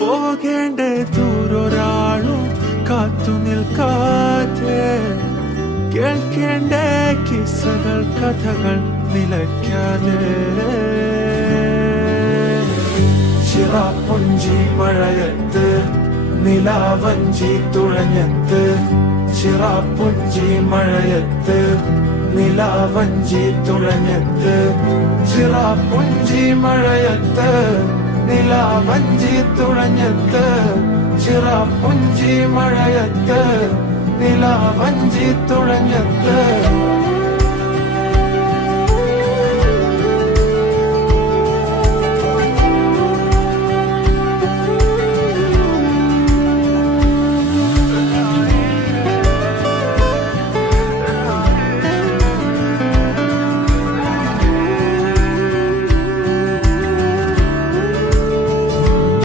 പോകേണ്ട ദൂരൊരാളും കാത്തു നിൽക്കാതെ കേൾക്കേണ്ട കിസ്സകൾ കഥകൾ നിലയ്ക്കാതെ ചിറാപ്പുഞ്ചി മഴയത്ത് നിലാവഞ്ചി തുഴഞ്ഞത്ത് ചിറാപ്പുഞ്ചി മഴയത്ത് നിലാവഞ്ചി തുഴഞ്ഞത്ത് ചിറാപ്പുഞ്ചി മഴയത്ത് നിലാവഞ്ചി തുഴഞ്ഞത്ത് ചിറാപ്പുഞ്ചി മഴയത്ത് നിലാവഞ്ചി തുഴഞ്ഞത്ത്